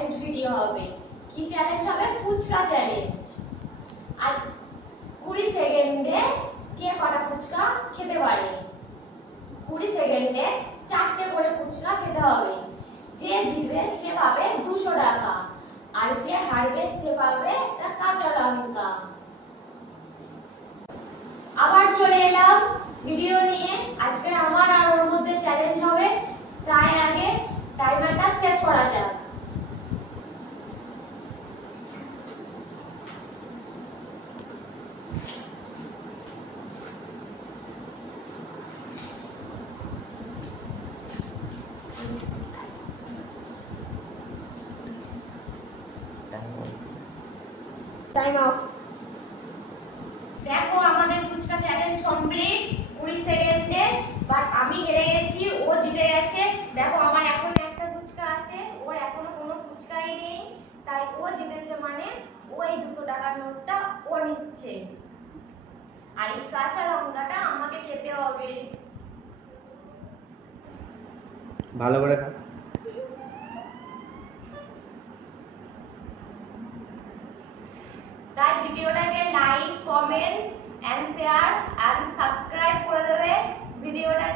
Challenge video হবে। কি challenge হবে? ফুচকা চ্যালেঞ্জ। আর 20 সেকেন্ডে কে কটা ফুচকা খেতে পারে। 20 সেকেন্ডে 4টে করে ফুচকা খেতে হবে। যে জিতবে সে পাবে 200 টাকা, আর যে হারবে সে পাবে একটা কাঁচা লঙ্কা। আবার চলে এলাম ভিডিও নিয়ে। আজকে আমার আর ওর মধ্যে চ্যালেঞ্জ হবে, তাই আগে টাইমারটা সেট করা যাক। Time of. দেখো আমাদের ফুচকা চ্যালেঞ্জ কমপ্লিট 20 সেকেন্ডে, বাট আমি হেরে গেছি, ও জিতে গেছে। দেখো আমার এখন একটা ফুচকা আছে, ওর এখনো কোনো ফুচকাই নেই, তাই ও জিতেছে, মানে ও এই 200 টাকার নোটটা ও নিচ্ছে, আর এই কাঁচা লঙ্কাটা আমাকে খেতে হবে। ভালো করে খা। তাই ভিডিওটাকে like, comment and share and subscribe করে দেবে ভিডিওটাকে।